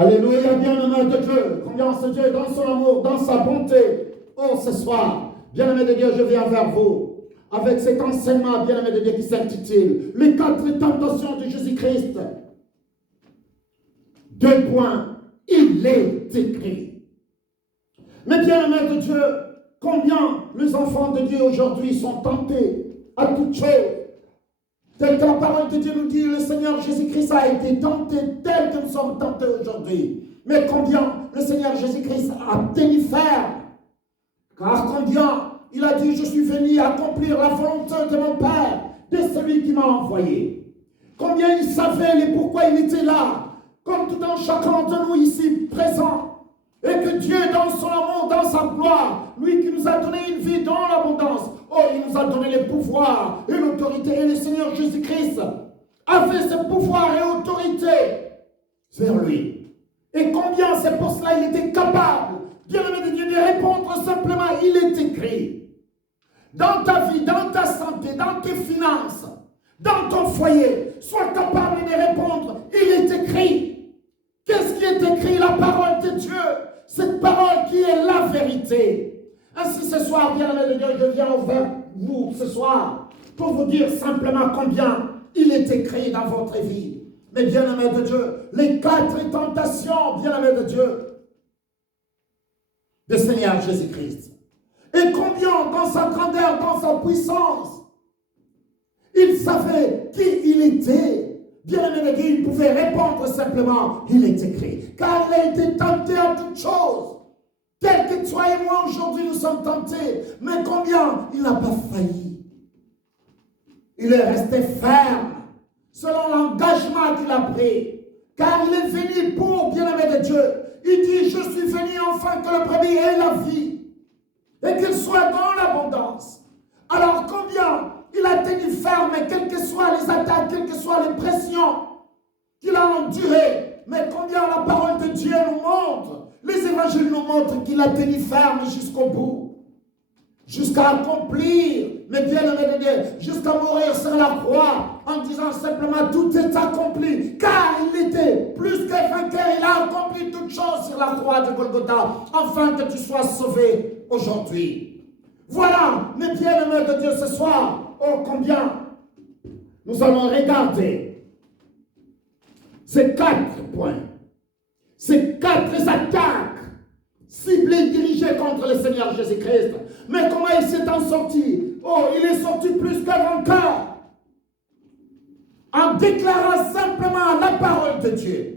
Alléluia, bien-aimé de Dieu. Combien ce Dieu dans son amour, dans sa bonté. Oh, ce soir, bien-aimé de Dieu, je viens vers vous avec cet enseignement, bien-aimé de Dieu, qui s'intitule Les 4 tentations de Jésus-Christ. 2 points. Il est écrit. Mais bien-aimé de Dieu, combien les enfants de Dieu aujourd'hui sont tentés à toute chose. Tel que la parole de Dieu nous dit, le Seigneur Jésus-Christ a été tenté tel que nous sommes tentés aujourd'hui. Mais combien le Seigneur Jésus-Christ a tenu ferme. Car combien il a dit, je suis venu accomplir la volonté de mon Père, de celui qui m'a envoyé. Combien il savait les pourquoi il était là, comme tout un chacun de nous ici présents. Et que Dieu, dans son amour, dans sa gloire, lui qui nous a donné une vie dans l'abondance, oh, il nous a donné les pouvoirs et l'autorité. Et le Seigneur Jésus-Christ avait ce pouvoir et autorité vers lui. Et combien c'est pour cela il était capable, bien-aimé de Dieu, de répondre simplement, il est écrit. Dans ta vie, dans ta santé, dans tes finances, dans ton foyer, sois capable de répondre, il est écrit. Qu'est-ce qui est écrit? La parole de Dieu. Cette parole qui est la vérité. Ainsi ce soir, bien-aimé de Dieu, je viens vers vous ce soir pour vous dire simplement combien il est écrit dans votre vie. Mais bien-aimé de Dieu, les 4 tentations, bien-aimé de Dieu, du Seigneur Jésus-Christ. Et combien dans sa grandeur, dans sa puissance, il savait qui il était. Bien-aimé de Dieu, il pouvait répondre simplement, il est écrit. Car il a été tenté à toutes choses. Tel que toi et moi aujourd'hui nous sommes tentés. Mais combien il n'a pas failli. Il est resté ferme selon l'engagement qu'il a pris. Car il est venu pour, bien-aimé de Dieu. Il dit, je suis venu afin que le brebis ait la vie. Et qu'il soit dans l'abondance. Alors combien il a tenu ferme, quelles que soient les attaques, quelles que soient les pressions qu'il a endurées. Mais combien la parole de Dieu nous montre, les évangiles nous montrent qu'il a tenu ferme jusqu'au bout. Jusqu'à accomplir, mais bien aimé de Dieu, jusqu'à mourir sur la croix, en disant simplement tout est accompli. Car il était plus que vainqueur, il a accompli toutes choses sur la croix de Golgotha, afin que tu sois sauvé aujourd'hui. Voilà, mes bien-aimés de Dieu, ce soir, oh combien nous allons regarder ces 4 points, ces 4 attaques ciblées, dirigées contre le Seigneur Jésus-Christ. Mais comment il s'est en sorti? Oh, il est sorti plus que vainqueur en déclarant simplement la parole de Dieu.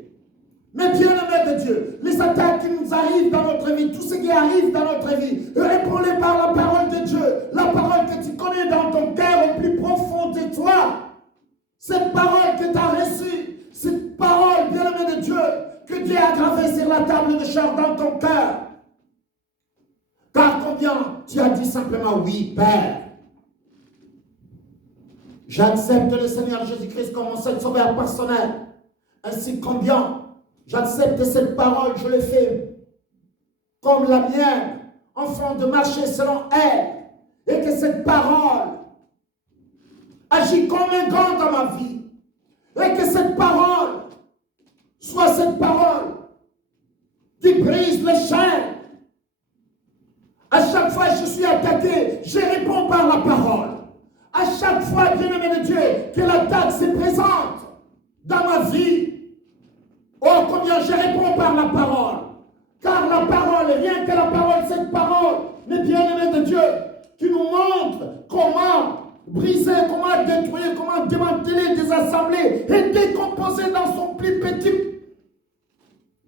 Mais bien-aimés de Dieu, les attaques qui nous arrivent dans notre vie, tout ce qui arrive dans notre vie, réponds-les par la parole de Dieu, la parole que tu connais dans ton cœur au plus profond de toi. Cette parole que tu as reçue, cette parole, bien-aimé de Dieu, que Dieu a gravée sur la table de chair dans ton cœur. Car combien tu as dit simplement oui, Père. J'accepte le Seigneur Jésus-Christ comme mon seul sauveur personnel. Ainsi combien j'accepte cette parole, je l'ai fait comme la mienne, afin de marcher selon elle. Et que cette parole agit comme un gant dans ma vie. Et que cette parole soit cette parole qui brise les chaînes. À chaque fois que je suis attaqué, je réponds par la parole. À chaque fois, bien-aimé de Dieu, que l'attaque se présente dans ma vie, oh, combien je réponds par la parole. Car la parole, rien que la parole, cette parole, mais bien-aimé de Dieu, qui nous montre comment briser, comment détruire, comment démanteler des assemblées et décomposer dans son plus petit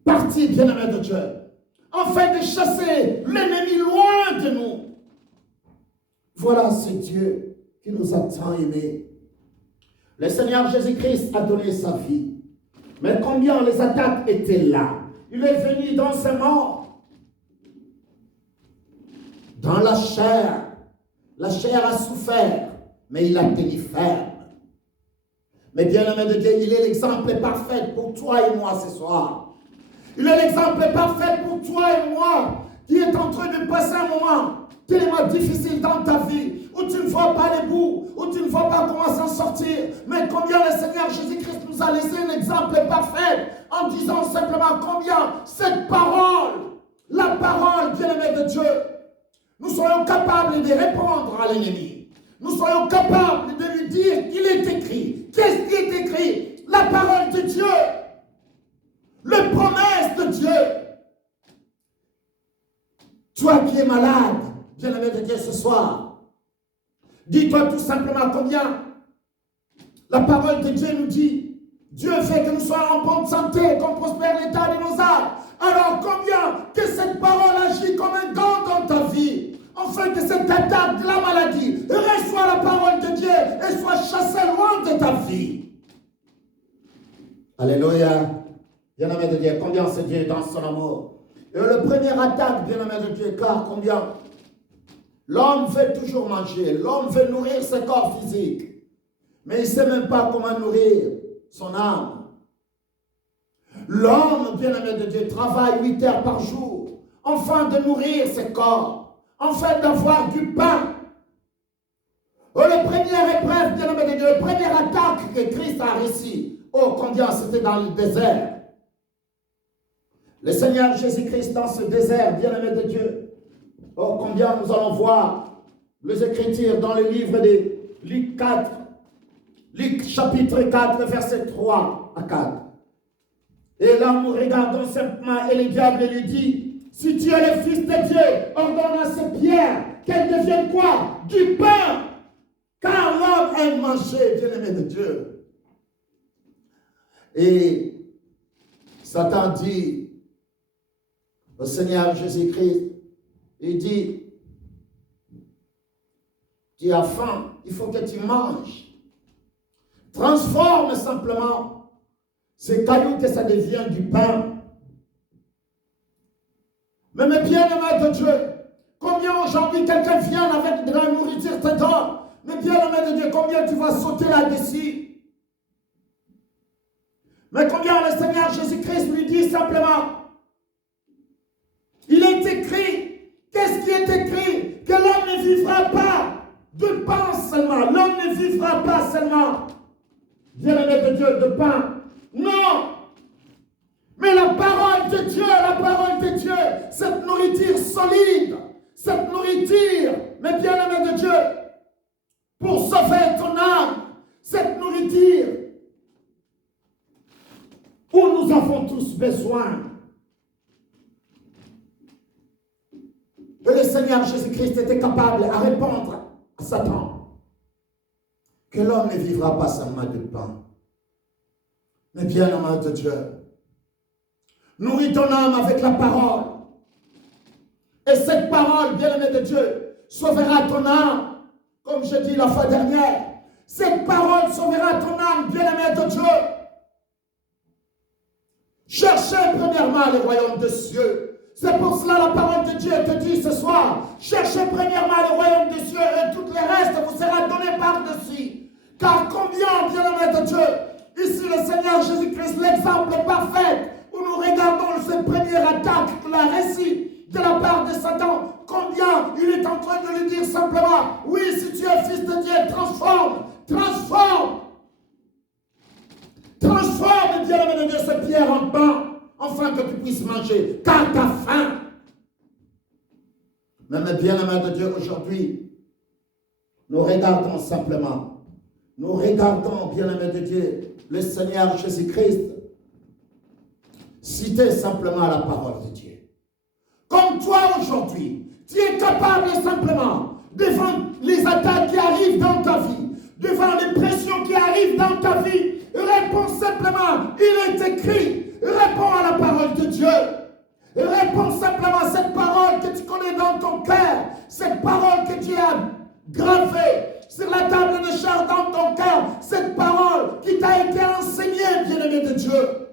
partie, bien-aimé de Dieu, afin de chasser l'ennemi loin de nous. Voilà ce Dieu qui nous a tant aimés. Le Seigneur Jésus-Christ a donné sa vie. Mais combien les attaques étaient là. Il est venu dans sa mort. Dans la chair. La chair a souffert, mais il a tenu ferme. Mais bien-aimé de Dieu, il est l'exemple parfait pour toi et moi ce soir. Il est l'exemple parfait pour toi et moi. qui est en train de passer un moment tellement difficile dans ta vie, où tu ne vois pas les bouts, où tu ne vois pas comment s'en sortir, mais combien le Seigneur Jésus-Christ nous a laissé un exemple parfait en disant simplement combien cette parole, la parole bien-aimée de Dieu, nous soyons capables de répondre à l'ennemi. Nous soyons capables de lui dire qu'il est écrit. Qu'est-ce qui est écrit? La parole de Dieu, les promesses de Dieu. Toi qui es malade, bien-aimé de Dieu ce soir, dis-toi tout simplement combien la parole de Dieu nous dit. Dieu fait que nous soyons en bonne santé, qu'on prospère l'état de nos âmes. Alors combien que cette parole agit comme un gant dans ta vie, afin que cette attaque de la maladie reçoit la parole de Dieu et soit chassée loin de ta vie. Alléluia. Bien-aimé de Dieu, combien c'est Dieu dans son amour. Et le premier attaque, bien-aimé de Dieu, car combien l'homme veut toujours manger, l'homme veut nourrir ce corps physique, mais il ne sait même pas comment nourrir son âme. L'homme, bien-aimé de Dieu, travaille 8 heures par jour, afin de nourrir ce corps, afin d'avoir du pain. Le premier épreuve, bien-aimé de Dieu, le premier attaque que Christ a réussi, oh combien c'était dans le désert. Le Seigneur Jésus-Christ dans ce désert, bien-aimé de Dieu, oh combien nous allons voir les Écritures dans le livre de Luc 4, Luc chapitre 4, verset 3 à 4. Et là, nous regardons simplement, et le diable lui dit, si tu es le Fils de Dieu, ordonne à ces pierres qu'elles deviennent quoi? Du pain. Car l'homme aime manger, bien-aimé de Dieu. Et Satan dit au Seigneur Jésus-Christ, il dit, tu as faim, il faut que tu manges. Transforme simplement ces cailloux que ça devient du pain. Mais mes bien-aimés de Dieu, combien aujourd'hui quelqu'un vient avec de la nourriture te donne, mais bien-aimés de Dieu, combien tu vas sauter là-dessus? Mais combien le Seigneur Jésus-Christ lui dit simplement, il est écrit, qu'est-ce qui est écrit? Que l'homme ne vivra pas de pain seulement, l'homme ne vivra pas seulement, bien-aimé de Dieu, de pain. Non! Mais la parole de Dieu, cette nourriture solide, cette nourriture, mais bien-aimé de Dieu, pour sauver ton âme, cette nourriture où nous avons tous besoin. Et le Seigneur Jésus-Christ était capable à répondre à Satan que l'homme ne vivra pas seulement de pain, mais bien-aimé de Dieu. Nourris ton âme avec la parole. Et cette parole, bien-aimé de Dieu, sauvera ton âme. Comme je dis la fois dernière, cette parole sauvera ton âme, bien-aimé de Dieu. Cherchez premièrement le royaume des cieux. C'est pour cela la parole de Dieu te dit ce soir, cherchez premièrement le royaume des cieux et tout le reste vous sera donné par-dessus. Car combien, bien-aimé de Dieu, ici le Seigneur Jésus-Christ, l'exemple parfait, où nous regardons cette première attaque qu'il a réussi de la part de Satan, combien il est en train de lui dire simplement, oui, si tu es fils de Dieu, transforme, bien-aimé de Dieu, cette pierre en pain, afin que tu puisses manger, car tu as faim. Mais mes bien-aimés de Dieu, aujourd'hui, nous regardons simplement, nous regardons, bien-aimés de Dieu, le Seigneur Jésus-Christ, citer simplement la parole de Dieu. Comme toi aujourd'hui, tu es capable simplement, devant les attaques qui arrivent dans ta vie, devant les pressions qui arrivent dans ta vie, réponds simplement, il est écrit, réponds à la parole de Dieu. Réponds simplement à cette parole que tu connais dans ton cœur, cette parole que tu as gravée sur la table de chair dans ton cœur, cette parole qui t'a été enseignée, bien-aimé de Dieu.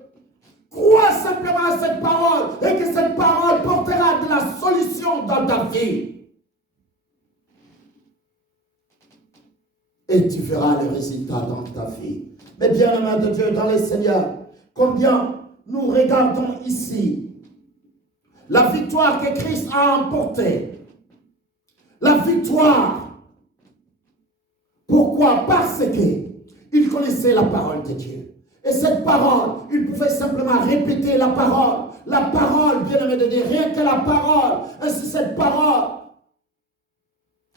Crois simplement à cette parole et que cette parole portera de la solution dans ta vie. Et tu verras le résultat dans ta vie. Mais bien-aimé de Dieu, dans le Seigneur, combien nous regardons ici La victoire que Christ a emportée. La victoire. Pourquoi? Parce qu'il connaissait la parole de Dieu. Et cette parole, il pouvait simplement répéter la parole. La parole, bien aimé de Dieu, rien que la parole. Ainsi cette parole.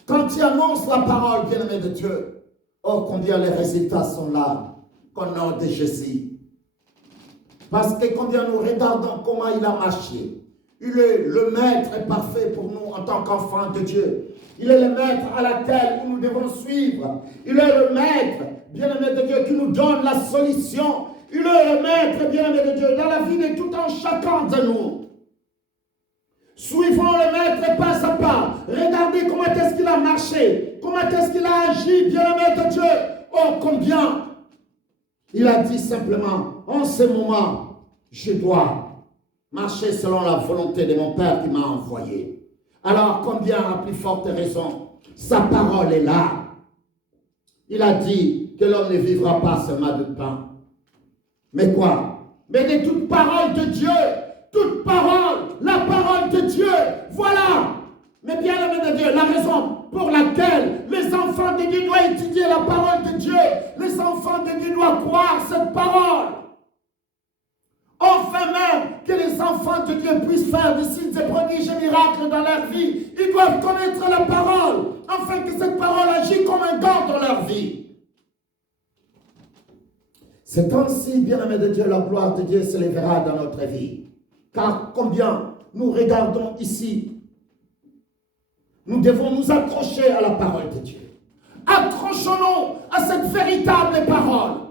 Quand tu annonces la parole, bien aimé de Dieu, oh combien les résultats sont là, qu'au nom de Jésus. Parce que combien nous regardons comment il a marché. Il est le maître parfait pour nous en tant qu'enfants de Dieu. Il est le maître à laquelle nous devons suivre. Il est le maître, bien-aimé de Dieu, qui nous donne la solution. Il est le maître, bien-aimé de Dieu, dans la vie de tout un chacun de nous. Suivons le maître pas à pas. Regardez comment est-ce qu'il a marché. Comment est-ce qu'il a agi, bien-aimé de Dieu. Oh, combien. Il a dit simplement, en ce moment, je dois marcher selon la volonté de mon Père qui m'a envoyé. Alors, combien à plus forte raison, sa parole est là. Il a dit que l'homme ne vivra pas seulement de pain. Mais quoi? Mais de toute parole de Dieu. Toute parole, la parole de Dieu. Voilà. Mais bien aimé de Dieu, la raison pour laquelle les enfants de Dieu doivent étudier la parole de Dieu. Les enfants de Dieu doivent croire cette parole. Enfin même que les enfants de Dieu puissent faire des signes et prodiges et miracles dans leur vie. Ils doivent connaître la parole, afin que cette parole agisse comme un gant dans leur vie. C'est ainsi, bien-aimé de Dieu, la gloire de Dieu s'élèvera dans notre vie. Car combien nous regardons ici, nous devons nous accrocher à la parole de Dieu. Accrochons-nous à cette véritable parole.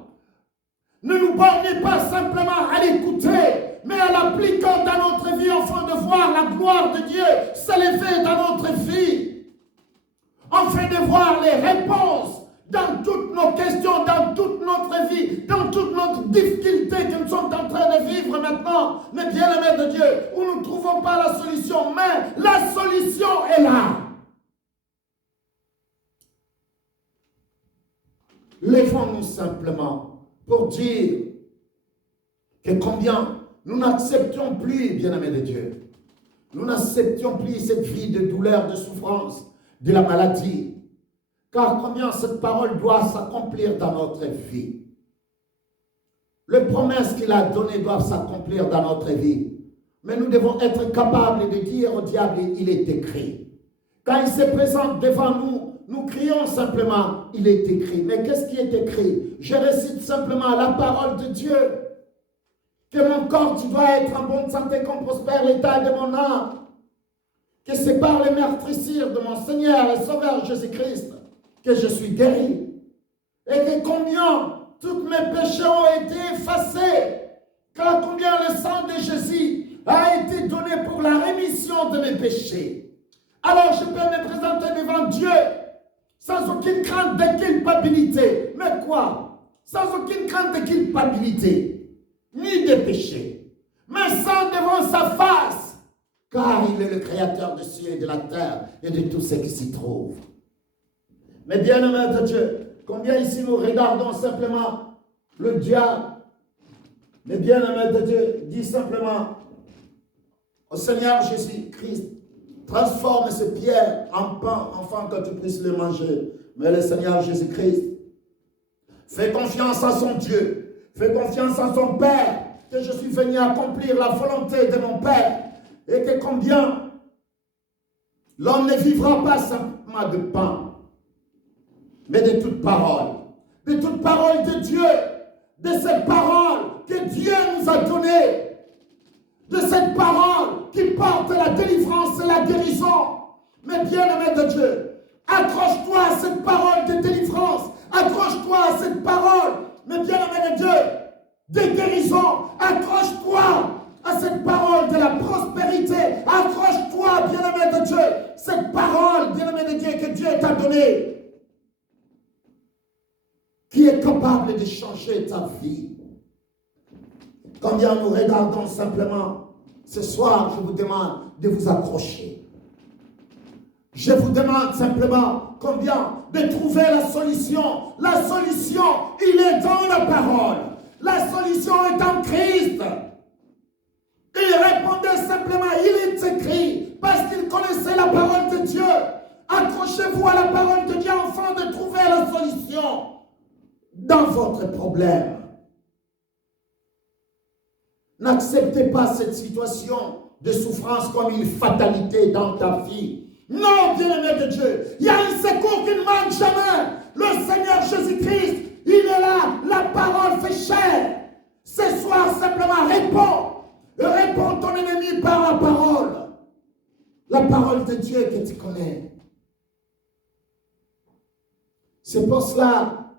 Ne nous bornez pas simplement à l'écouter, mais à l'appliquer dans notre vie afin de voir la gloire de Dieu s'élever dans notre vie. Afin de voir les réponses dans toutes nos questions, dans toute notre vie, dans toutes nos difficultés que nous sommes en train de vivre maintenant. Mais bien aimé de Dieu, où nous ne trouvons pas la solution, mais la solution est là. Lèvons-nous simplement pour dire que combien nous n'acceptons plus, bien-aimés de Dieu, nous n'acceptons plus cette vie de douleur, de souffrance, de la maladie, car combien cette parole doit s'accomplir dans notre vie. Les promesses qu'il a données doivent s'accomplir dans notre vie, mais nous devons être capables de dire au diable, il est écrit. Quand il se présente devant nous, nous crions simplement, il est écrit. Mais qu'est-ce qui est écrit? Je récite simplement la parole de Dieu. Que mon corps, tu dois être en bonne santé, qu'on prospère l'état de mon âme. Que c'est par les meurtrissures de mon Seigneur et Sauveur Jésus-Christ que je suis guéri. Et que combien tous mes péchés ont été effacés. Car combien le sang de Jésus a été donné pour la rémission de mes péchés. Alors je peux me présenter devant Dieu sans aucune crainte de culpabilité. Mais quoi? Sans aucune crainte de culpabilité, ni de péché. Mais sans devant sa face. Car il est le créateur des cieux et de la terre et de tout ce qui s'y trouve. Mais bien aimé de Dieu, combien ici nous regardons simplement le diable. Mais bien aimé de Dieu, dit simplement au Seigneur Jésus-Christ, transforme ces pierres en pain afin que tu puisses les manger. Mais le Seigneur Jésus-Christ fait confiance à son Dieu, fait confiance à son Père, que je suis venu accomplir la volonté de mon Père, et que combien l'homme ne vivra pas simplement de pain, mais de toute parole de Dieu, de cette parole que Dieu nous a donnée, de cette parole qui porte la délivrance et la guérison. Mais bien aimé de Dieu, accroche-toi à cette parole de délivrance, accroche-toi à cette parole, mais bien aimé de Dieu, de guérison, accroche-toi à cette parole de la prospérité, accroche-toi, bien aimé de Dieu, cette parole, bien aimé de Dieu, que Dieu t'a donnée, qui est capable de changer ta vie. Combien nous regardons simplement, ce soir, je vous demande de vous accrocher. Je vous demande simplement combien de trouver la solution. La solution, il est dans la parole. La solution est en Christ. Il répond répondait simplement, il est écrit, parce qu'il connaissait la parole de Dieu. Accrochez-vous à la parole de Dieu afin de trouver la solution dans votre problème. N'acceptez pas cette situation de souffrance comme une fatalité dans ta vie. Non, bien-aimé de Dieu, il y a un secours qui ne manque jamais. Le Seigneur Jésus-Christ, il est là, la parole fait chair. Ce soir, simplement, réponds ton ennemi par la parole de Dieu que tu connais. C'est pour cela,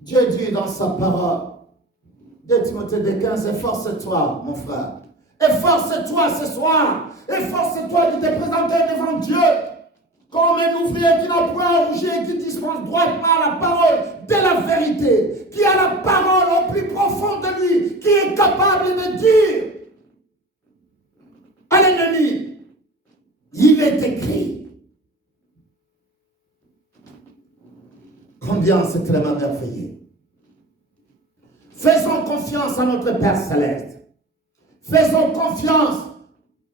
Dieu dit dans sa parole, 2 Timothée 2,15, efforce-toi, mon frère. Efforce-toi ce soir. Efforce-toi de te présenter devant Dieu comme un ouvrier qui n'a point à rougir et qui dispense droitement la parole de la vérité, qui a la parole au plus profond de lui, qui est capable de dire à l'ennemi, il est écrit. Combien c'est tellement merveilleux. Faisons confiance à notre Père Céleste. Faisons confiance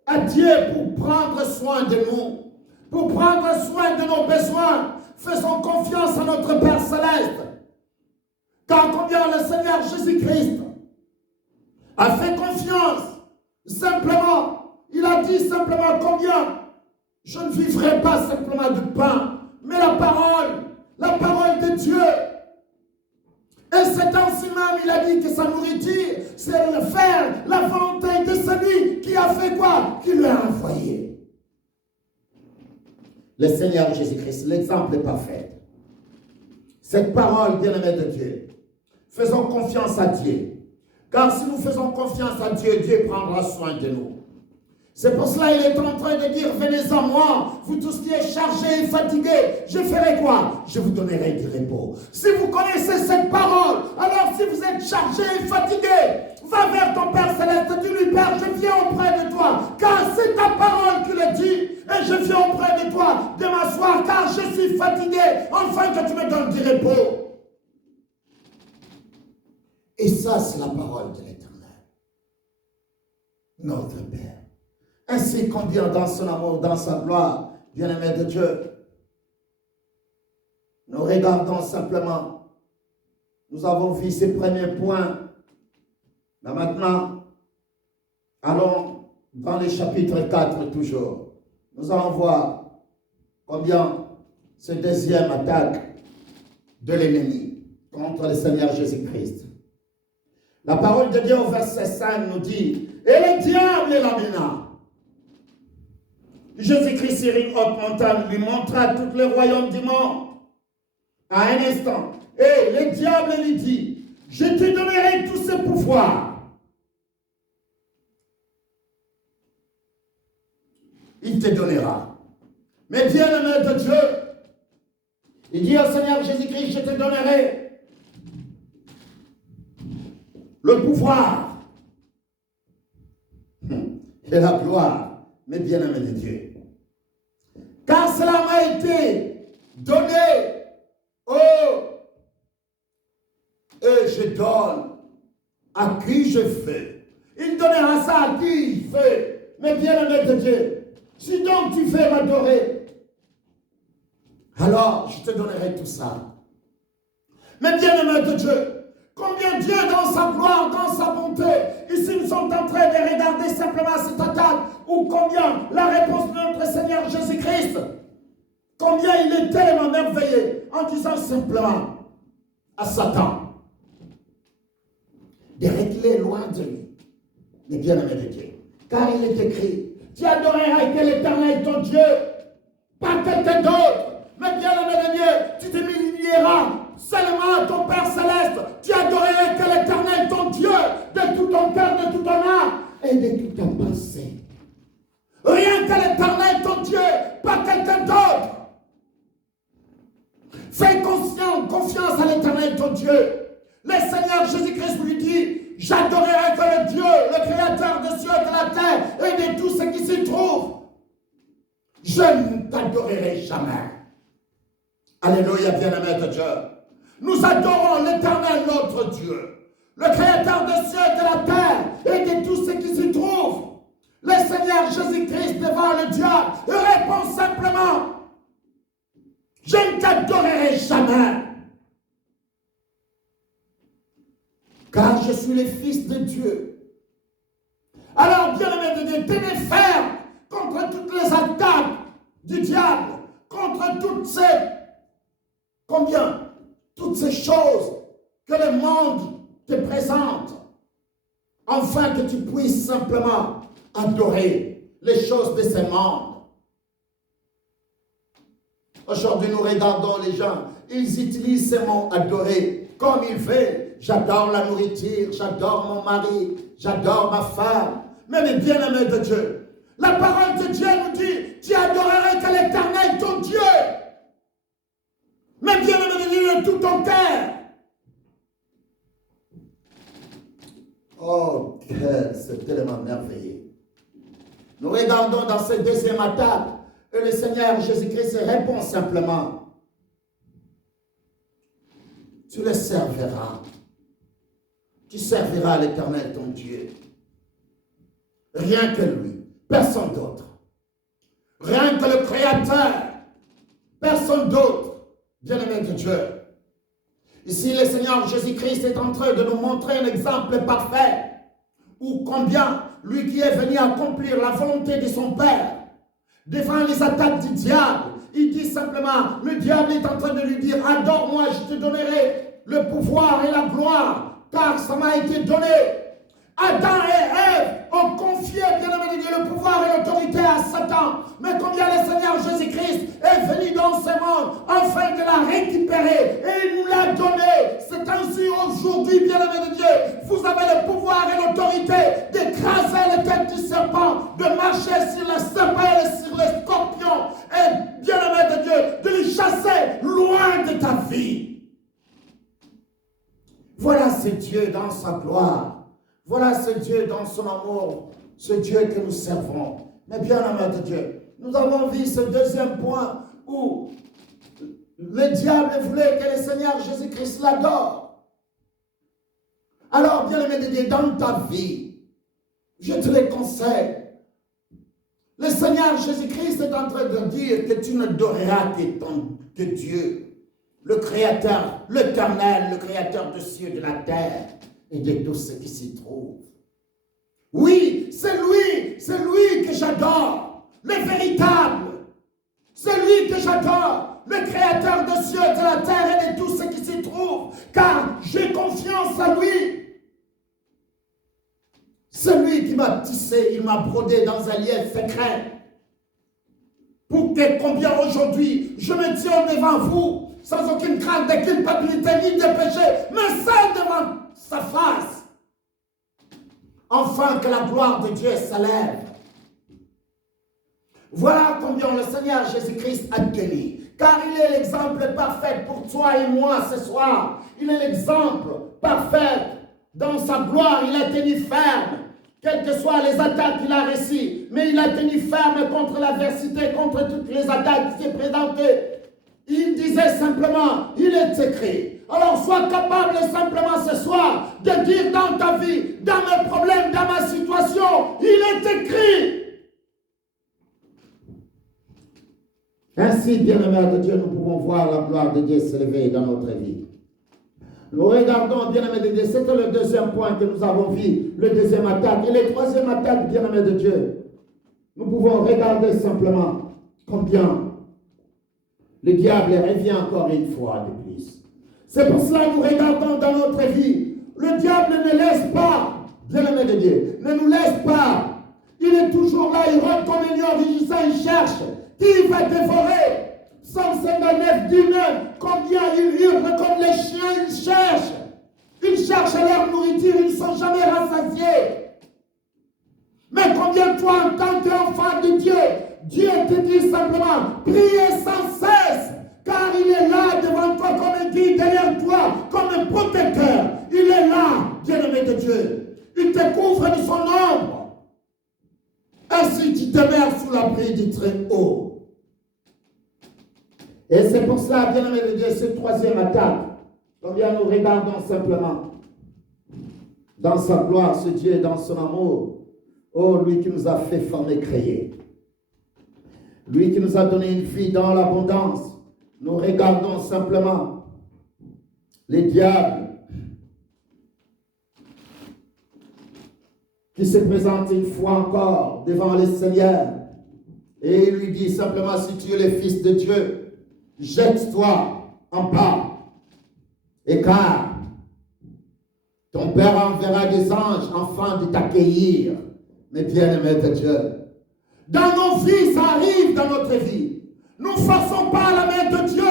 à Dieu pour prendre soin de nous, pour prendre soin de nos besoins. Faisons confiance à notre Père Céleste. Car combien le Seigneur Jésus-Christ a fait confiance, simplement, il a dit simplement combien je ne vivrai pas simplement de pain, mais la parole de Dieu. Et c'est ainsi même, il a dit que sa nourriture, c'est de faire la volonté de celui qui a fait quoi? Qui l'a envoyé. Le Seigneur Jésus-Christ, l'exemple est parfait. Cette parole, bien-aimée de Dieu, faisons confiance à Dieu. Car si nous faisons confiance à Dieu, Dieu prendra soin de nous. C'est pour cela qu'il est en train de dire, venez à moi, vous tous qui êtes chargés et fatigués, je ferai quoi? Je vous donnerai du repos. Si vous connaissez cette parole, alors si vous êtes chargés et fatigués, va vers ton Père Céleste, dis-lui, Père, je viens auprès de toi, car c'est ta parole qui le dit, et je viens auprès de toi de m'asseoir, car je suis fatigué, enfin que tu me donnes du repos. Et ça, c'est la parole de l'Éternel, notre Père. Ainsi combien dans son amour, dans sa gloire, bien-aimé de Dieu, nous regardons simplement, nous avons vu ces premiers points, mais maintenant, allons dans le chapitre 4 toujours. Nous allons voir combien ce deuxième attaque de l'ennemi contre le Seigneur Jésus-Christ. La parole de Dieu au verset 5 nous dit, et le diable l'amena. Jésus-Christ sur une haute montagne lui montra tout le royaume du monde à un instant. Et le diable lui dit, je te donnerai tous ces pouvoirs. Il te donnera. Mais bien-aimé de Dieu, il dit au Seigneur Jésus-Christ, je te donnerai le pouvoir et la gloire, mais bien-aimé de Dieu. Car cela m'a été donné, et je donne à qui je fais. Il donnera ça à qui il fait. Mais bien-aimé de Dieu, si donc tu veux m'adorer, alors je te donnerai tout ça. Mais bien-aimé de Dieu, combien Dieu dans sa gloire, dans sa bonté, ici nous sommes en train de regarder simplement cette attaque, ou combien la réponse de notre Seigneur Jésus-Christ, combien il est tellement merveilleux, en disant simplement à Satan de reculer loin de lui, les bien-aimés de Dieu. Car il est écrit, tu adoreras que l'Éternel ton Dieu, pas quelqu'un d'autre, mais bien-aimé de Dieu, tu te humilieras seulement à ton Père Céleste, tu adoreras que l'Éternel ton Dieu, de tout ton cœur, de toute ton âme, et de toute ta pensée. Rien que l'Éternel ton Dieu, pas quelqu'un d'autre. Fais confiance à l'Éternel ton Dieu. Le Seigneur Jésus-Christ lui dit, j'adorerai que le Dieu, le Créateur des cieux et de la terre et de tout ce qui s'y trouve. Je ne t'adorerai jamais. Alléluia, bien-aimé de Dieu. Nous adorons l'Éternel notre Dieu, le Créateur des cieux et de la terre et de tout ce qui s'y trouve. car je suis le Fils de Dieu. Alors, bien-aimés de Dieu, tenez ferme contre toutes les attaques du diable, contre toutes ces choses que le monde te présente, afin que tu puisses simplement adorer les choses de ce monde. Aujourd'hui, nous regardons les gens, ils utilisent ce mot adorer comme ils veulent. J'adore la nourriture, j'adore mon mari, j'adore ma femme. Mais mes bien-aimés de Dieu, la parole de Dieu nous dit, tu adorerais que l'Éternel, ton Dieu. Mais bien-aimés de Dieu, de tout ton cœur. Oh, c'est tellement merveilleux. Nous regardons dans cette deuxième attaque et le Seigneur Jésus-Christ répond simplement. Tu le serviras. Tu serviras l'Éternel ton Dieu. Rien que lui, personne d'autre. Rien que le Créateur, personne d'autre. Bien-aimé de Dieu. Ici, le Seigneur Jésus-Christ est en train de nous montrer un exemple parfait où combien lui qui est venu accomplir la volonté de son Père devant les attaques du diable, il dit simplement, le diable est en train de lui dire, adore-moi, je te donnerai le pouvoir et la gloire, car ça m'a été donné. Adam et Ève ont confié, bien-aimé de Dieu, le pouvoir et l'autorité à Satan. Mais combien le Seigneur Jésus-Christ est venu dans ce monde afin de la récupérer. Et il nous l'a donné. C'est ainsi aujourd'hui, bien-aimé de Dieu, vous avez le pouvoir et l'autorité d'écraser les têtes du serpent, de marcher sur les serpents et sur les scorpions. Et, bien-aimé de Dieu, de les chasser loin de ta vie. Voilà ce Dieu dans sa gloire. Voilà ce Dieu dans son amour, ce Dieu que nous servons. Mais bien aimé de Dieu, nous avons vu ce deuxième point où le diable voulait que le Seigneur Jésus-Christ l'adore. Alors, bien aimé de Dieu, dans ta vie, je te le conseille. Le Seigneur Jésus-Christ est en train de dire que tu n'adoreras que Dieu, le Créateur, l'Éternel, le Créateur des cieux et de la terre et de tout ce qui s'y trouve. Oui, c'est lui que j'adore, le véritable. C'est lui que j'adore, le Créateur des cieux et de la terre et de tout ce qui s'y trouve, car j'ai confiance en lui. C'est lui qui m'a tissé, il m'a brodé dans un lien secret. Pour que combien aujourd'hui je me tiens devant vous, sans aucune crainte de culpabilité ni de péché, mais seul devant sa face, enfin que la gloire de Dieu s'élève. Voilà combien le Seigneur Jésus-Christ a tenu, car il est l'exemple parfait pour toi et moi ce soir. Il est l'exemple parfait dans sa gloire. Il a tenu ferme, quelles que soient les attaques qu'il a reçues, mais il a tenu ferme contre l'adversité, contre toutes les attaques qui s'est présentées. Il disait simplement, il est écrit. Alors sois capable simplement ce soir de dire dans ta vie, dans mes problèmes, dans ma situation, il est écrit. Ainsi, bien-aimés de Dieu, nous pouvons voir la gloire de Dieu s'élever dans notre vie. Nous regardons, bien-aimés de Dieu, c'était le deuxième point que nous avons vu, le deuxième attaque. Et le troisième attaque, bien-aimés de Dieu, nous pouvons regarder simplement combien le diable revient encore une fois de plus. C'est pour cela que nous regardons dans notre vie. Le diable ne laisse pas, bien-aimé de Dieu, ne nous laisse pas. Il est toujours là, il rentre comme un lion, il cherche. Qui va dévorer? Psaume 59 dit même combien ils hurlent comme les chiens, ils cherchent. Ils cherchent leur nourriture, ils ne sont jamais rassasiés. Mais combien toi, en tant qu'enfant de Dieu, Dieu te dit simplement, priez sans cesse, car il est là devant toi comme un guide, derrière toi comme un protecteur. Il est là, bien-aimé de Dieu. Il te couvre de son ombre. Ainsi tu demeures sous l'abri du Très-Haut. Et c'est pour cela, bien-aimé de Dieu, cette troisième attaque, combien nous regardons simplement dans sa gloire, ce Dieu, dans son amour. Oh, lui qui nous a fait former, créer. Lui qui nous a donné une vie dans l'abondance. Nous regardons simplement les diables. qui se présente une fois encore devant le Seigneur. Et il lui dit simplement, si tu es le Fils de Dieu, jette-toi en bas. Et car ton Père enverra des anges afin de t'accueillir, mes bien-aimés de Dieu. Dans nos vies, ça arrive dans notre vie. Nous ne forçons pas la main de Dieu.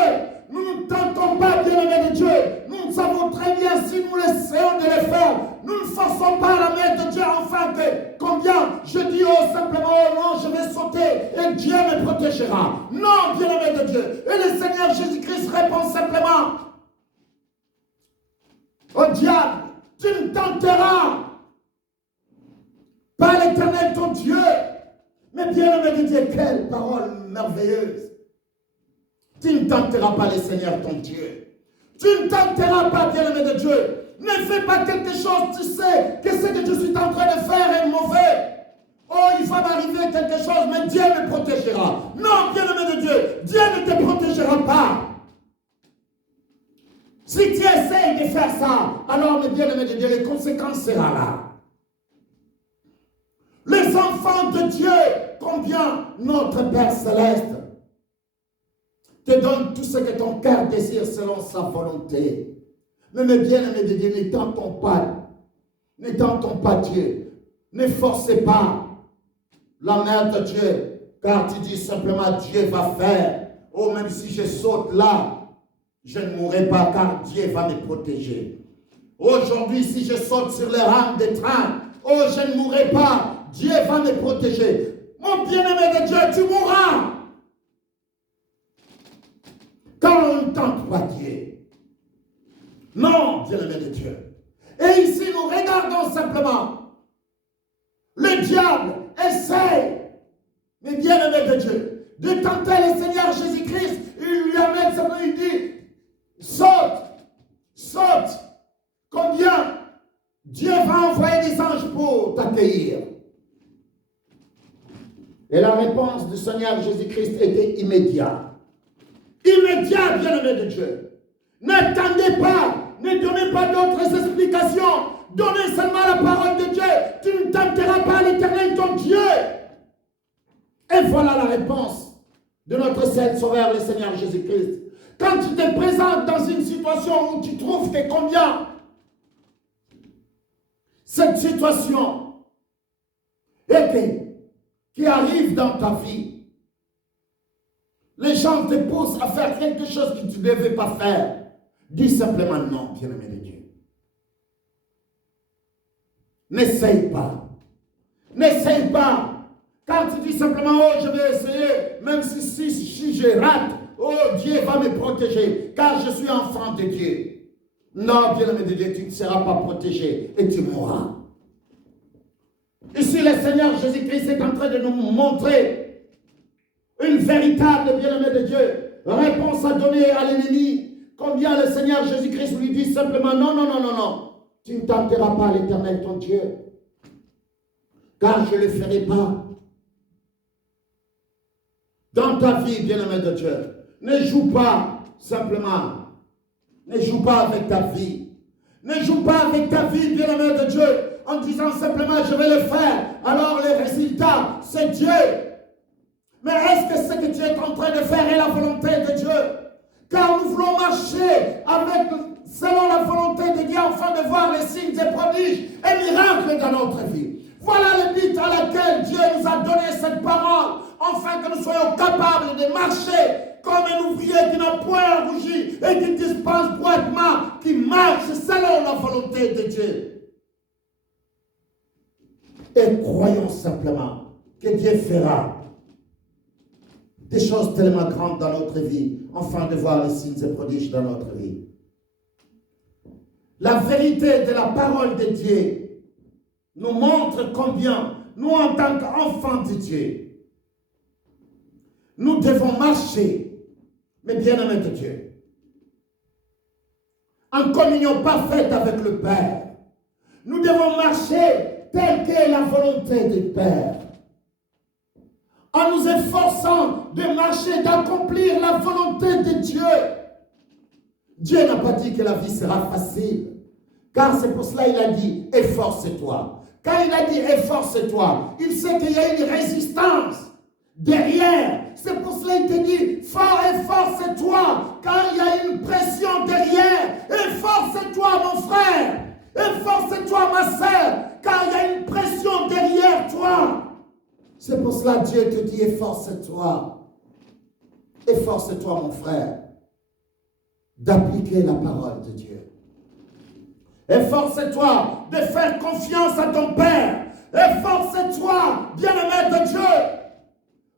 Nous ne tentons pas, bien-aimés de Dieu. Nous savons très bien si nous essayons de le faire. Nous ne forçons pas la main de Dieu afin que, combien je dis simplement, oh non, je vais sauter et Dieu me protégera. Non, bien-aimés de Dieu. Et le Seigneur Jésus-Christ répond simplement au diable, tu ne tenteras pas l'Éternel ton Dieu. Mais bien-aimé de Dieu, quelle parole merveilleuse. Tu ne tenteras pas le Seigneur ton Dieu. Tu ne tenteras pas, bien-aimé de Dieu. Ne fais pas quelque chose, tu sais que ce que je suis en train de faire est mauvais. Oh, il va m'arriver quelque chose, mais Dieu me protégera. Non, bien-aimé de Dieu, Dieu ne te protégera pas. Si tu essayes de faire ça, alors, mes bien-aimés de Dieu, les conséquences seront là. Les enfants de Dieu, combien notre Père Céleste te donne tout ce que ton cœur désire selon sa volonté. Mais mes bien-aimés de Dieu, ne tentons pas Dieu. Ne forcez pas la main de Dieu, car tu dis simplement Dieu va faire. Oh, même si je saute là, je ne mourrai pas, car Dieu va me protéger. Aujourd'hui, si je saute sur les rames des trains, oh, je ne mourrai pas, Dieu va me protéger. Mon bien-aimé de Dieu, tu mourras. Quand on ne tente pas Dieu. Non, bien-aimé de Dieu. Et ici, nous regardons simplement. Le diable essaie, mais bien-aimé de Dieu, de tenter le Seigneur Jésus-Christ. Il lui amène simplement, il dit, saute, saute. Combien Dieu va envoyer des anges pour t'accueillir. Et la réponse du Seigneur Jésus-Christ était immédiate. Immédiat, bien-aimé de Dieu. N'attendez pas, ne donnez pas d'autres explications. Donnez seulement la parole de Dieu. Tu ne tenteras pas l'Éternel ton Dieu. Et voilà la réponse de notre Sauveur, le Seigneur Jésus-Christ. Quand tu te présentes dans une situation où tu trouves que combien cette situation qui arrive dans ta vie, les gens te poussent à faire quelque chose que tu ne devais pas faire. Dis simplement non, bien-aimé de Dieu. N'essaye pas. N'essaye pas. Quand tu dis simplement, oh, je vais essayer, même si je rate, oh, Dieu va me protéger, car je suis enfant de Dieu. Non, bien-aimé de Dieu, tu ne seras pas protégé et tu mourras. Ici, le Seigneur Jésus-Christ est en train de nous montrer une véritable, bien-aimé de Dieu, réponse à donner à l'ennemi. Combien le Seigneur Jésus-Christ lui dit simplement, non, non, non, non, non. Tu ne tenteras pas l'Éternel ton Dieu, car je ne le ferai pas. Dans ta vie, bien-aimé de Dieu, ne joue pas simplement. Ne joue pas avec ta vie. Ne joue pas avec ta vie, bien-aimé de Dieu, en disant simplement, je vais le faire. Alors, le résultat, c'est Dieu. Mais est-ce que ce que tu es en train de faire est la volonté de Dieu? Car nous voulons marcher selon la volonté de Dieu afin de voir les signes et prodiges et miracles dans notre vie. Voilà le but à laquelle Dieu nous a donné cette parole, afin que nous soyons capables de marcher comme un ouvrier qui n'a point rougi et qui dispense droitement, qui marche selon la volonté de Dieu. Et croyons simplement que Dieu fera des choses tellement grandes dans notre vie, afin de voir les signes et prodiges dans notre vie. La vérité de la parole de Dieu nous montre combien nous, en tant qu'enfants de Dieu, nous devons marcher, mais bien-aimés de Dieu, en communion parfaite avec le Père. Nous devons marcher telle qu'est la volonté du Père, en nous efforçant de marcher, d'accomplir la volonté de Dieu. Dieu n'a pas dit que la vie sera facile, car c'est pour cela qu'il a dit, efforce-toi. Quand il a dit efforce-toi, il sait qu'il y a une résistance derrière. C'est pour cela qu'il te dit, fort efforce-toi, car il y a une pression derrière. Efforce-toi mon frère, efforce-toi ma sœur, car il y a une pression derrière toi. C'est pour cela que Dieu te dit, efforce-toi. Efforce-toi mon frère, d'appliquer la parole de Dieu. Efforce-toi de faire confiance à ton Père. Efforce-toi, bien-aimé de Dieu,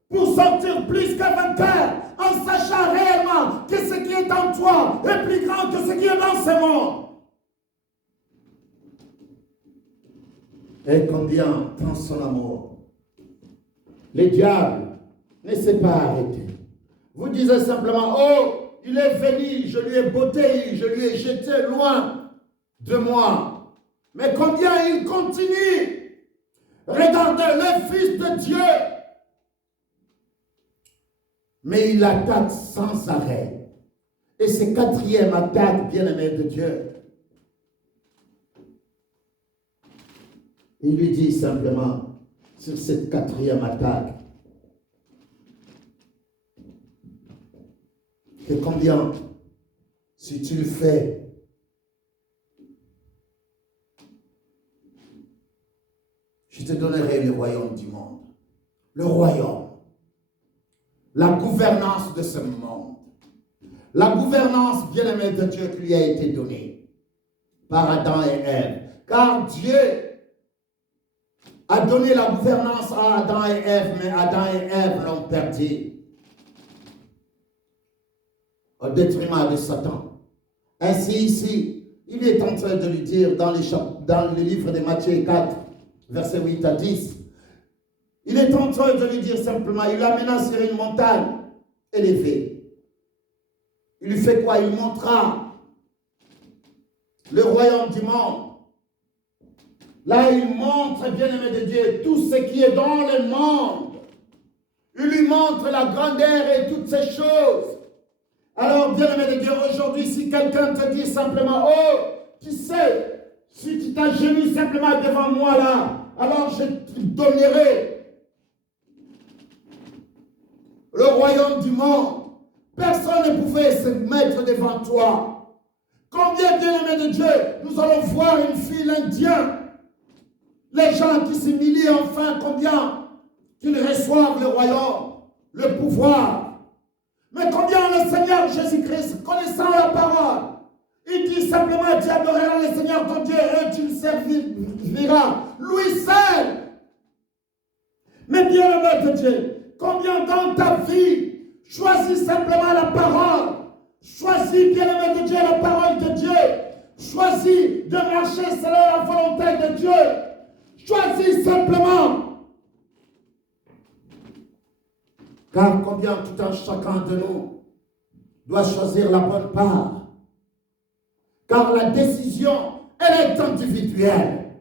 pour sortir plus qu'un vainqueur, en sachant réellement que ce qui est en toi est plus grand que ce qui est dans ce monde. Et combien, dans son amour, le diable ne s'est pas arrêté. Vous disiez simplement, oh, il est venu, je lui ai botté, je lui ai jeté loin de moi. Mais combien il continue. Regardez le Fils de Dieu. Mais il attaque sans arrêt. Et c'est quatrième attaque, bien-aimé de Dieu. Il lui dit simplement, sur cette quatrième attaque, que combien, si tu le fais, je te donnerai le royaume du monde. Le royaume. La gouvernance de ce monde. La gouvernance, bien-aimée de Dieu, qui lui a été donnée par Adam et Ève. Car Dieu a donné la gouvernance à Adam et Ève, mais Adam et Ève l'ont perdu au détriment de Satan. Ainsi ici, il est en train de lui dire dans le livre de Matthieu 4, versets 8 à 10, il est en train de lui dire simplement, il l'amène sur une montagne élevée. Il lui fait quoi? Il montra le royaume du monde. Là, il montre, bien-aimé de Dieu, tout ce qui est dans le monde. Il lui montre la grandeur et toutes ces choses. Alors, bien-aimé de Dieu, aujourd'hui, si quelqu'un te dit simplement, oh, tu sais, si tu t'agenouilles simplement devant moi là, alors je te donnerai le royaume du monde. Personne ne pouvait se mettre devant toi. Combien, bien-aimé de Dieu, nous allons voir une file indienne. Les gens qui s'humilient enfin, combien qu'ils reçoivent le royaume, le pouvoir. Mais combien le Seigneur Jésus-Christ, connaissant la parole, il dit simplement, tu adoreras le Seigneur ton Dieu et tu le serviras, lui seul. Mais bien-aimé de Dieu, combien dans ta vie, choisis simplement la parole. Choisis, bien-aimé de Dieu, la parole de Dieu. Choisis de marcher selon la volonté de Dieu. Choisis simplement. Car combien tout un chacun de nous doit choisir la bonne part. Car la décision, elle est individuelle.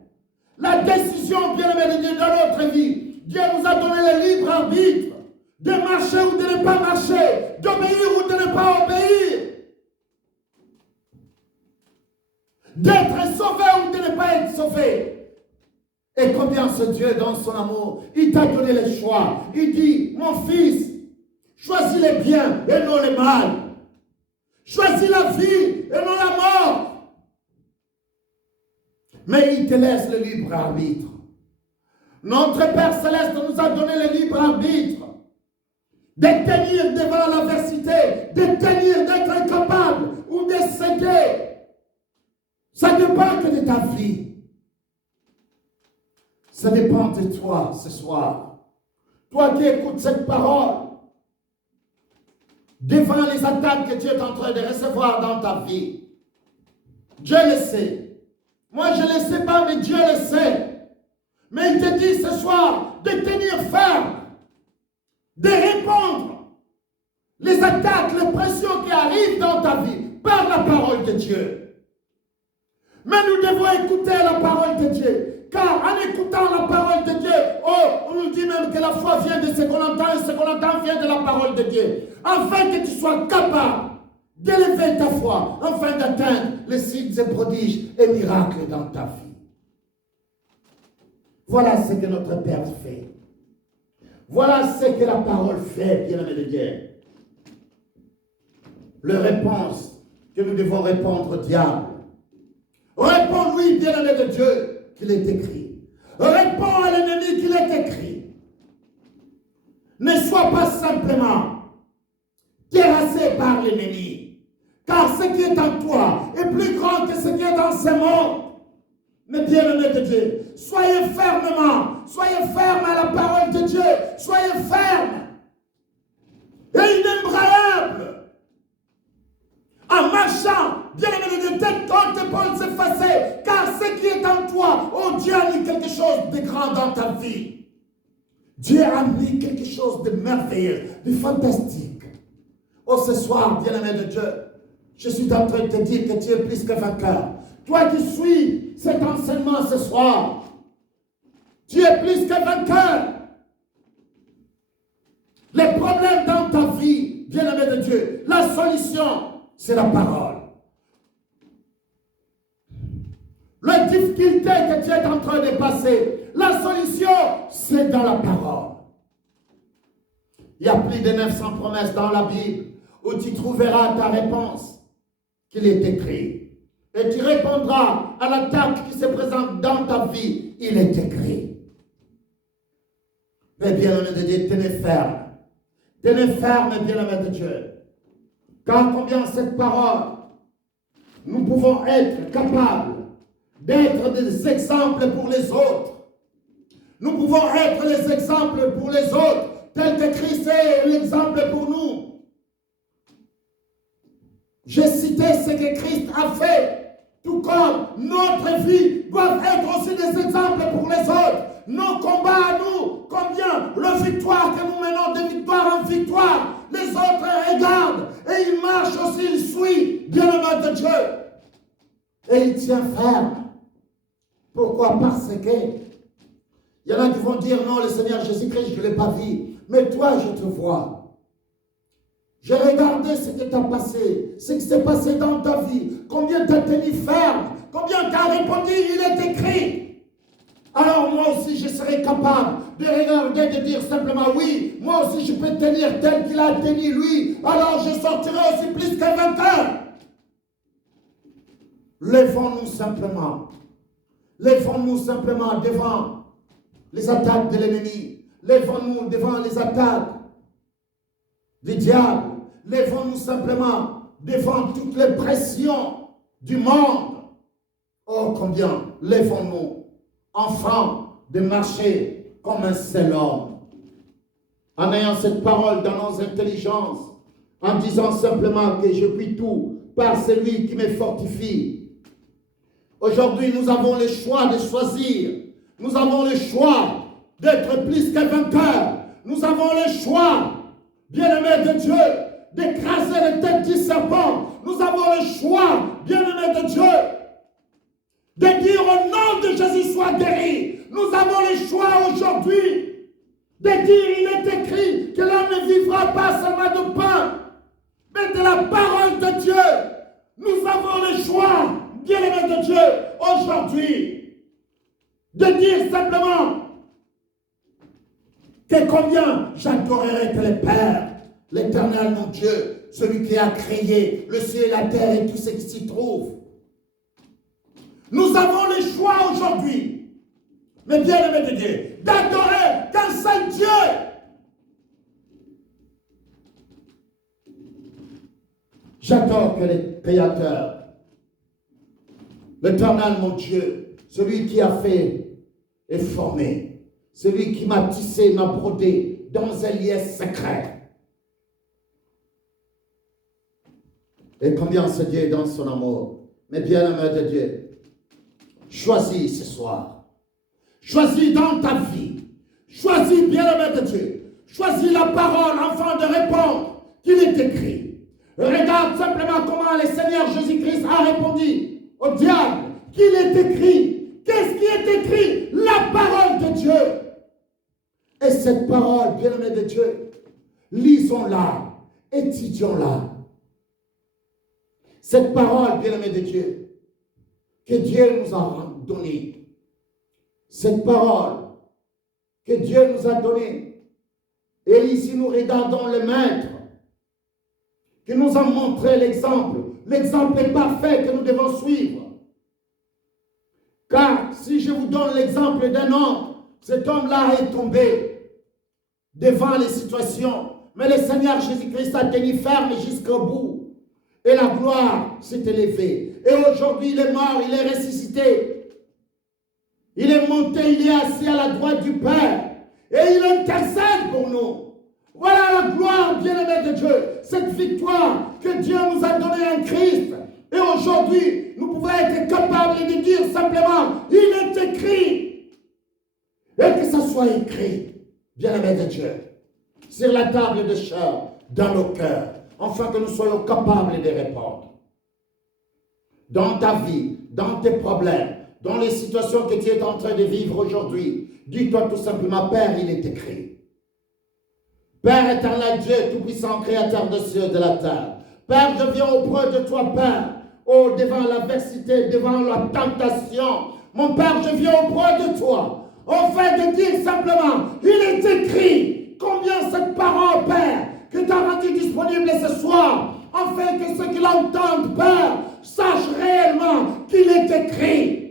La décision, bien-aimé de Dieu, dans notre vie, Dieu nous a donné le libre arbitre de marcher ou de ne pas marcher, d'obéir ou de ne pas obéir, d'être sauvé ou de ne pas être sauvé. Et combien ce Dieu, dans son amour, il t'a donné le choix. Il dit, mon fils, choisis le bien et non le mal. Choisis la vie et non la mort. Mais il te laisse le libre arbitre. Notre Père Céleste nous a donné le libre arbitre de tenir devant l'adversité, de tenir, d'être incapable ou de céder. Ça ne dépend que de ta vie. Ça dépend de toi ce soir. Toi qui écoutes cette parole, devant les attaques que Dieu est en train de recevoir dans ta vie. Dieu le sait. Moi je ne le sais pas, mais Dieu le sait. Mais il te dit ce soir de tenir ferme, de répondre les attaques, les pressions qui arrivent dans ta vie par la parole de Dieu. Mais nous devons écouter la parole de Dieu. Car en écoutant la parole de Dieu, on nous dit même que la foi vient de ce qu'on entend et ce qu'on entend vient de la parole de Dieu. Afin que tu sois capable d'élever ta foi, afin d'atteindre les signes et prodiges et miracles dans ta vie. Voilà ce que notre Père fait. Voilà ce que la parole fait, bien-aimé de Dieu. La réponse que nous devons répondre au diable. Réponds-lui, bien-aimé de Dieu, qu'il est écrit. Réponds à l'ennemi qu'il est écrit. Ne sois pas simplement terrassé par l'ennemi, car ce qui est en toi est plus grand que ce qui est dans ce monde. Mais bien-aimé de Dieu, soyez ferme à la parole de Dieu, soyez ferme et inébranlable. En marchant, bien-aimé de Dieu, tête contre épaule s'effacer, car ce qui est en toi, oh Dieu a mis quelque chose de grand dans ta vie. Dieu a mis quelque chose de merveilleux, de fantastique. Oh, ce soir, bien-aimé de Dieu, je suis en train de te dire que tu es plus que vainqueur. Toi qui suis cet enseignement ce soir, tu es plus que vainqueur. Les problèmes dans ta vie, bien-aimé de Dieu, la solution, c'est la parole. La difficulté que tu es en train de passer, la solution, c'est dans la parole. Il y a plus de 900 promesses dans la Bible où tu trouveras ta réponse, qu'il est écrit. Et tu répondras à l'attaque qui se présente dans ta vie, il est écrit. Mais bien-aimé de Dieu, tenez ferme. Tenez ferme, bien-aimé de Dieu. Car combien cette parole, nous pouvons être capables d'être des exemples pour les autres. Nous pouvons être les exemples pour les autres, tel que Christ est l'exemple pour nous. J'ai cité ce que Christ a fait, tout comme notre vie doit être aussi des exemples pour les autres. Nos combats à nous, combien le victoire que nous menons de victoire en victoire, les autres regardent et ils marchent aussi, ils suivent bien-aimé de Dieu. Et il tient ferme. Pourquoi? Parce que il y en a qui vont dire non, le Seigneur Jésus-Christ, je ne l'ai pas vu. Mais toi, je te vois. J'ai regardé ce qui t'a passé, ce qui s'est passé dans ta vie. Combien tu as tenu ferme, combien tu as répondu, il est écrit. Alors moi aussi, je serai capable de regarder, de dire simplement oui, moi aussi je peux tenir tel qu'il a tenu lui. Alors je sortirai aussi plus que vainqueur. Levons-nous simplement. Levons-nous simplement devant les attaques de l'ennemi. Levons-nous devant les attaques du diable. Levons-nous simplement devant toutes les pressions du monde. Oh, combien levons-nous, enfants, de marcher comme un seul homme. En ayant cette parole dans nos intelligences, en disant simplement que je puis tout par celui qui me fortifie. Aujourd'hui, nous avons le choix de choisir. Nous avons le choix d'être plus que vainqueurs. Nous avons le choix, bien-aimés de Dieu, d'écraser les têtes du serpent. Nous avons le choix, bien-aimés de Dieu, de dire au nom de Jésus sois guéri. Nous avons le choix aujourd'hui de dire il est écrit que l'homme ne vivra pas seulement de pain, mais de la parole de Dieu. Nous avons le choix, bien-aimés de Dieu, aujourd'hui, de dire simplement que combien j'adorerai que le Père, l'Éternel mon Dieu, celui qui a créé le ciel et la terre et tout ce qui s'y trouve. Nous avons le choix aujourd'hui, mais bien-aimés de Dieu, d'adorer qu'un seul Dieu. J'adore que le Créateur, l'Éternel mon Dieu, celui qui a fait et formé, celui qui m'a tissé, m'a brodé dans un liesse secret. Et combien ce Dieu est dans son amour. Mais bien-aimé de Dieu, choisis ce soir. Choisis dans ta vie. Choisis, bien-aimé de Dieu. Choisis la parole afin de répondre qu'il est écrit. Regarde simplement comment le Seigneur Jésus-Christ a répondu au diable qu'il est écrit. Qu'est-ce qui est écrit? La parole de Dieu. Et cette parole, bien-aimé de Dieu, lisons-la, étudions-la. Cette parole, bien-aimé de Dieu, que Dieu nous a donnée, cette parole que Dieu nous a donnée. Et ici, nous regardons le Maître qui nous a montré l'exemple. L'exemple est parfait que nous devons suivre. Car si je vous donne l'exemple d'un homme, cet homme-là est tombé devant les situations. Mais le Seigneur Jésus-Christ a tenu ferme jusqu'au bout. Et la gloire s'est élevée. Et aujourd'hui, il est mort, il est ressuscité. Il est monté, il est assis à la droite du Père. Et il intercède pour nous. Voilà la gloire, bien-aimé de Dieu. Cette victoire que Dieu nous a donnée en Christ. Et aujourd'hui, nous pouvons être capables de dire simplement, il est écrit. Et que ça soit écrit, bien-aimé de Dieu, sur la table de chair, dans nos cœurs, afin que nous soyons capables de répondre. Dans ta vie, dans tes problèmes, dans les situations que tu es en train de vivre aujourd'hui, dis-toi tout simplement, Père, il est écrit. Père éternel Dieu, tout-puissant, créateur des cieux et de la terre. Père, je viens auprès de toi, Père, oh, devant l'adversité, devant la tentation. Mon Père, je viens auprès de toi, afin de dire simplement, il est écrit, combien cette parole, Père, que tu as rendu disponible ce soir, afin que ceux qui l'entendent, Père, sachent réellement qu'il est écrit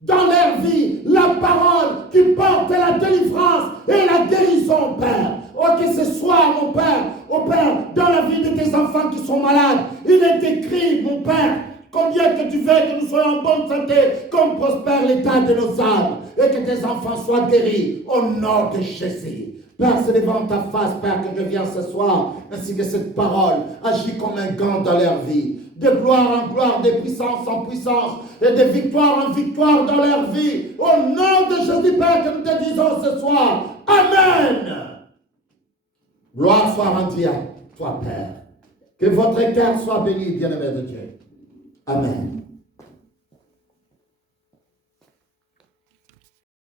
dans leur vie, la parole qui porte la délivrance et la guérison, Père. Oh, que ce soir, mon Père, oh Père, dans la vie de tes enfants qui sont malades, il est écrit, mon Père, combien que tu veux que nous soyons en bonne santé, comme prospère l'état de nos âmes, et que tes enfants soient guéris au nom de Jésus. Père, c'est devant ta face, Père, que je viens ce soir, ainsi que cette parole agit comme un gant dans leur vie. De gloire en gloire, de puissance en puissance, et de victoire en victoire dans leur vie. Au nom de Jésus, Père, que nous te disons ce soir. Amen. Gloire soit rendue à toi, Père. Que votre cœur soit béni, bien-aimé de Dieu. Amen.